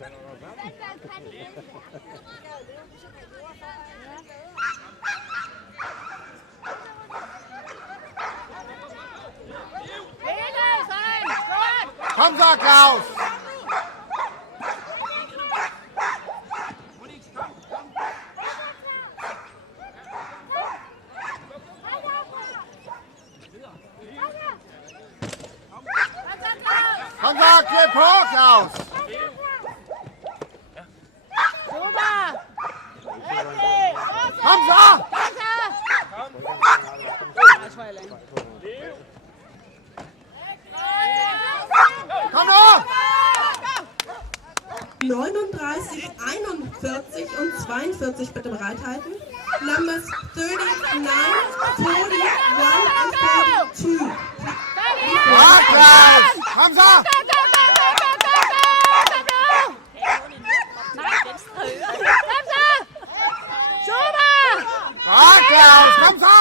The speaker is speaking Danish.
Kom så, Claus! Kom så, klæd på, Claus! Kom så! Kom nu! 39, 41 und 42 bitte bereithalten. Numbers 39, 41 and 42. Ja, Claus! Kom så! Ja, Claus! Kom så!